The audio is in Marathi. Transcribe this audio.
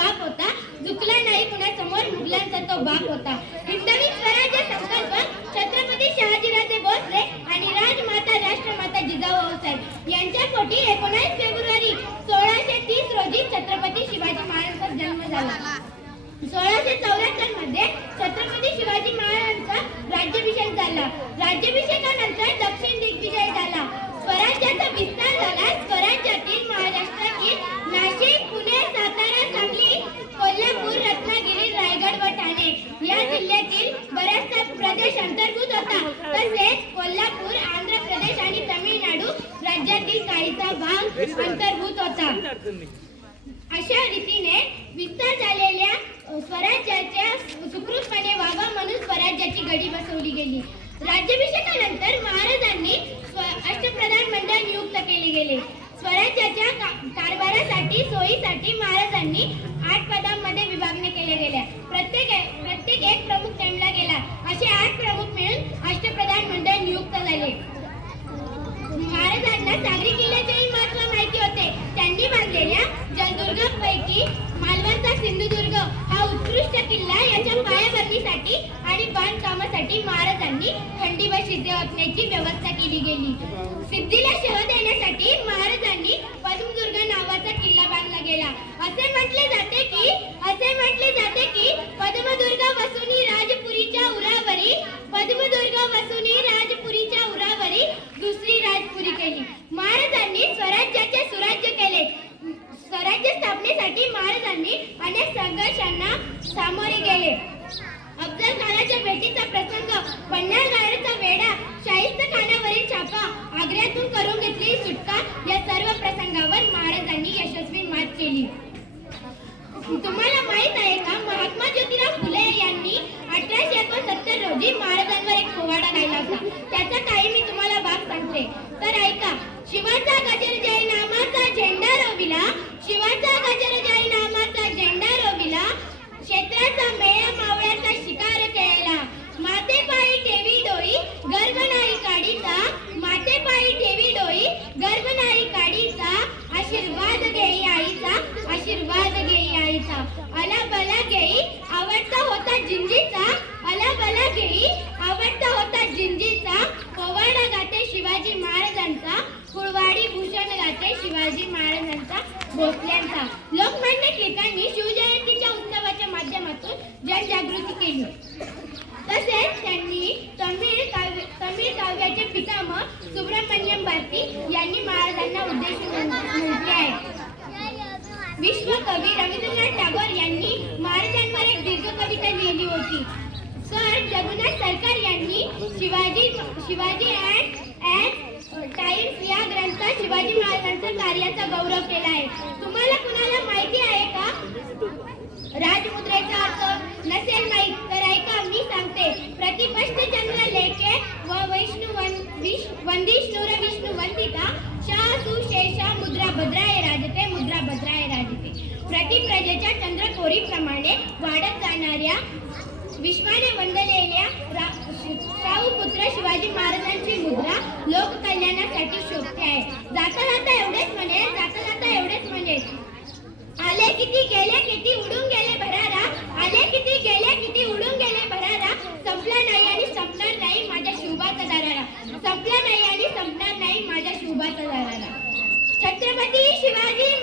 बाप होता झुकला नाही कुणासमोर मुघलांचा तो बाप होता. हिंदवी स्वराज्य संकल्प छत्रपती शहाजीराजे भोसले आणि राजमाता राष्ट्रमाता जिजाऊ साहेब. यांच्या पोटी एकोणास फेब्रुवारी सोळाशे तीस रोजी छत्रपती शिवाजी महाराजांचा जन्म झाला. सोळाशे चौऱ्या बराचसा प्रदेश अंतर्भूत होता. तसेच कोल्हापूर आंध्र प्रदेश आणि तमिळनाडू राज्यातील काहीचा भाग अंतर्भूत होता. अशा रीतीने विस्तार झालेल्या स्वराज्याच्या सुखरूपपणे व्हावा म्हणून स्वराज्याची गडी बसवली गेली. राज्याभिषेकानंतर महाराजांनी अष्टप्रधान मंडळ नियुक्त केले गेले. स्वराज्याच्या कारभारासाठी सोयीसाठी महाराजांनी आठ पदा विभागणी केल्या गेल्या प्रत्येक प्रत्येक एक प्रमुख नेमला गेला असे आठ प्रमुख मिळून अष्टप्रधान मंडळ नियुक्त झाले त्यांना सागरी किल्ल्याचेही महत्त्व माहिती होते. त्यांनी बांधलेल्या जलदुर्गांपैकी मालवणचा सिंधुदुर्ग हा उत्कृष्ट किल्ला याच्या पायाभरणीसाठी आणि बांधकामासाठी महाराजांनी थंडी शिद्धे शिजवण्याची व्यवस्था केली गेली. सिद्धीला शह देण्यासाठी महाराजांनी स्थापनेसाठी अनेक संघर्षांना सामोरे गेले. अफजल खानाच्या भेटीचा प्रसंग पन्हाळ गाडचा वेढा शाहिस्त खानावरील छापा आग्र्यातून करून घेतली सुटका या सर्व प्रसंगावर महाराजांनी यशस्वी मात केली. तुम्हाला माहीत आहे का महात्मा ज्योतिराव फुले यांनी अठराशे एकोणसत्तर रोजी महाराजांवर एक पोवाडा गायला होता. त्याचा काही मी तुम्हाला भाग सांगते. तर ऐका शिवाचा गजर जय नामाचा झेंडा रोविला शिवाचा गजर जय नामाचा झेंडा रोविला क्षेत्राचा मेळा मावळ्याचा शिकार केला माते पायी ठेवी डोई गर्भ नाही काढीचा माते पायी ठेवी डोई गर्भ नाही काढीचा आशीर्वाद घेई आईचा आशीर्वाद घेई आईचा. अला बला घेई आवडता होता जिंजीचा. अला बला घेई आवडता होता जिंजीचा. पवाडा गाते शिवाजी महाराजांचा. कुळवाडी भूषण गाते शिवाजी महाराजांचा भोसल्यांचा. लोकमान्य टिळकांनी शिवजयंतीच्या उत्सवाच्या माध्यमातून जनजागृती केली. विश्वकवी रवींद्रनाथ टागोर यांनी महाराजांवर एक दीर्घ कविता लिहिली होती. सर जगन्नाथ सरकार यांनी Shivaji Shivaji and and Times या ग्रंथात शिवाजी महाराजांच्या कार्याचा गौरव केला आहे. तुम्हाला कुणाला माहिती आहे का? राजमुद्रेचा अर्थ नसेल माहीत तर ऐका मी सांगते. प्रतिपष्ट चंद्र लेखे व वैष्णू वन- विश- वंदिष्णुर विष्णू वंदिता शा सुशेषा मुद्रा भद्राय राजते मुद्रा भद्रा चंद्रकोरीप्रमाणे वाढत जाणाऱ्या विश्वाने वंदलेल्या शाहू पुत्र शिवाजी महाराजांची मुद्रा लोक कल्याणासाठी शोभते आहे. जाता जाता एवढेच म्हणे जाता जाता एवढेच म्हणे. आले किती गेले किती उडून गेले भरारा. आले किती गेले किती उडून गेले भरारा. संपला नाही आणि संपणार नाही माझ्या शिवबाचा दारारा. संपला नाही आणि संपणार नाही माझ्या शिवबाचा दारारा. छत्रपती शिवाजी